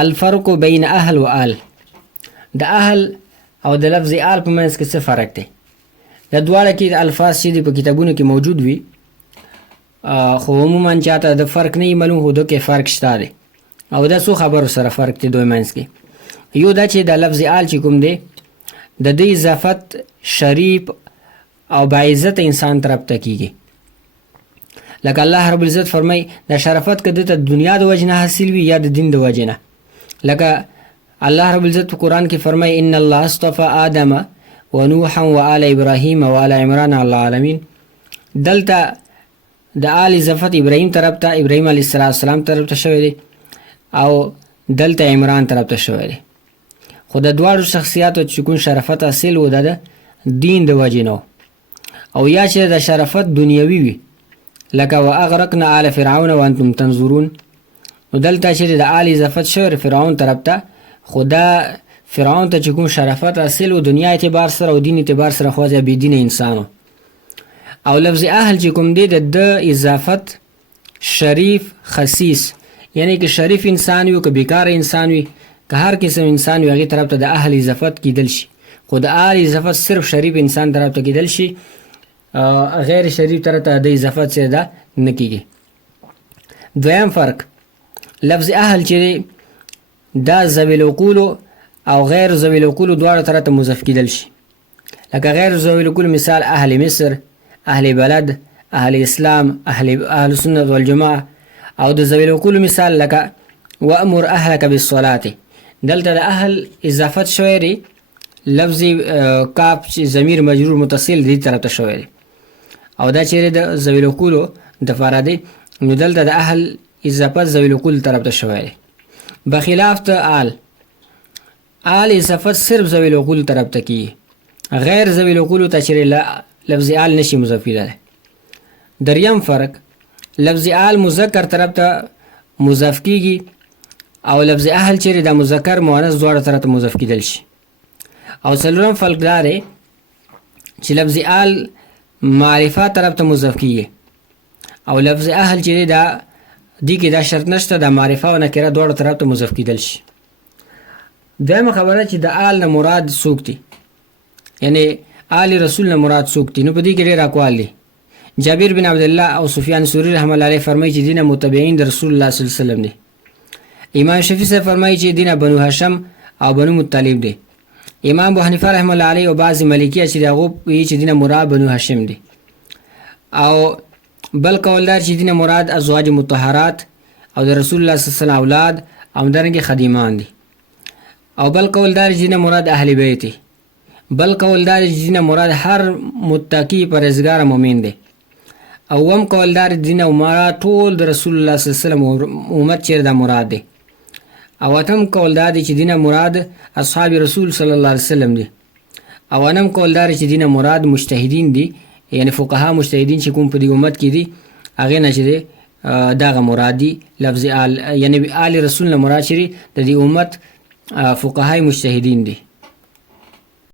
الفرق بین اهل و آل. د اهل او د لفظ آل په منځ کې څه فرق دی؟ د دواړه کې الفاظ چې دي په کتابونو کې موجود وي، خو عموما چاته د فرق نه وي معلوم، خو د کې فرق شته دی. او دا څو خبرو سره فرق دی دوی منځ کې. یو دا چې د لفظ آل چې کوم دی د دې اضافت شریف او باعزت انسان طرف ته کیږي. لکه الله رب العزت فرمای د شرافت که دته دنیا د وجه نه حاصل وي یا د دین د وجه نه. لکه الله رب العزت په قرآن کې فرمای ان الله اصطفى آدم ونوحا وآل ابراهیم وآل عمران علی العالمین. دلته د آل اضافت ابراهیم طرف ته، ابراهیم علیه السلام طرف ته شوی دی، او دلته عمران طرف ته شوی دی. خو د دواړو شخصیاتو چې کوم شرافت حاصل و د دین د وجې نه، او یا چې د شرافت دنیوي وي لکه واغرقنا آل فرعون وانتم تنظرون. نو دلته چې د آل اضافت شوی فرعون طرف ته، خو دا فرعون ته چې کوم شرافت حاصل و دنیا اعتبار سره او دین اعتبار سره خو ځا بې دینه انسانو. او لفظ اهل چې کوم دی د اضافت شریف خصیص، یعنی که شریف انسان وي او که بیکار انسان وي، که هر قسم انسان وي هغې طرف ته د اهل اضافت کیدل شي. خو د آل اضافت صرف شریف انسان طرف ته کیدل شي، غیر شریف طرف ته د اضافت سره دا نه کیږي. دویم فرق لفظ اهل چې دا ذوی العقول او غیر ذوی العقول دواړو طرف ته مضاف کیدل شي. لکه غیر ذوی العقول مثال اهل مصر، اهل بلد، اهل اسلام، اهل سنت والجماعه. او د ذوی العقول مثال لکه وامر اهلک بالصلاه. دلته د اهل اضافت شوی دی، لفظ کاف چې ضمیر مجرور متصل دی طرف ته شوی دی، او دا چیرې د ذوی العقول د فاره دی. نو دلته د اهل اضافت ذوی العقول طرف ته شوی دی، بخلاف ته آل اضافت صرف ذوی العقول طرف ته کیږي، غیر ذوی العقول ته چیرې لفظ آل نشي مضاف کیدلی. دریم فرق لفظ آل مذکر طرف ته مضاف کیږي، او لفظ اهل چیرې د مذکر مؤنث دواړو طرف ته مضاف کیدل شي. او څلورم فرق دا دی چې لفظ آل معرفه طرف ته مضاف کیږي، او لفظ اهل چې دا دی کې دا شرط نشته د معرفه او نکره دواړو طرف ته مضاف کیدل شي. دویمه خبره چې د آل نه مراد څوک دي، یعنی آل رسول نه مراد څوک دي. نو په دې کې ډېر اقوال دي. جابر بن عبد الله او سفیان ثوری رحمه الله علیه فرمایي چې دینه متبعین د رسول الله صلی الله علیه وسلم دي. امام شافعی صاحب فرمایي چې دینه بنو هاشم او بنو مطلب دي. امام ابو حنیفه رحمه الله علیه او بعض مالکیه چې دغه وی چې دینه مراد بنو هاشم دي. او بل قولدار چې دینه مراد ازواج مطهرات او د رسول الله صلی الله علیه وسلم اولاد او درنګ خادمان دي. او بل قولدار چې دینه مراد اهل بیت دي. بل قولدار چې دینه مراد هر متقی پرهیزګار مؤمن دي. او هم قولدار دینه مراد ټول د رسول الله صلی الله علیه وسلم امت چیر دا مراد دي. او اتم قولدار چې دینه مراد اصحاب رسول صلی الله علیه وسلم دي. او انم قولدار چې دینه مراد مجتهدین دي، یعنی فقها مجتهدین چې کوم په دې امت کې دي هغه نه چې داغه مراد دي. لفظ آل یعنی آل رسول نه مراد شری د دې امت فقهای مجتهدین دي.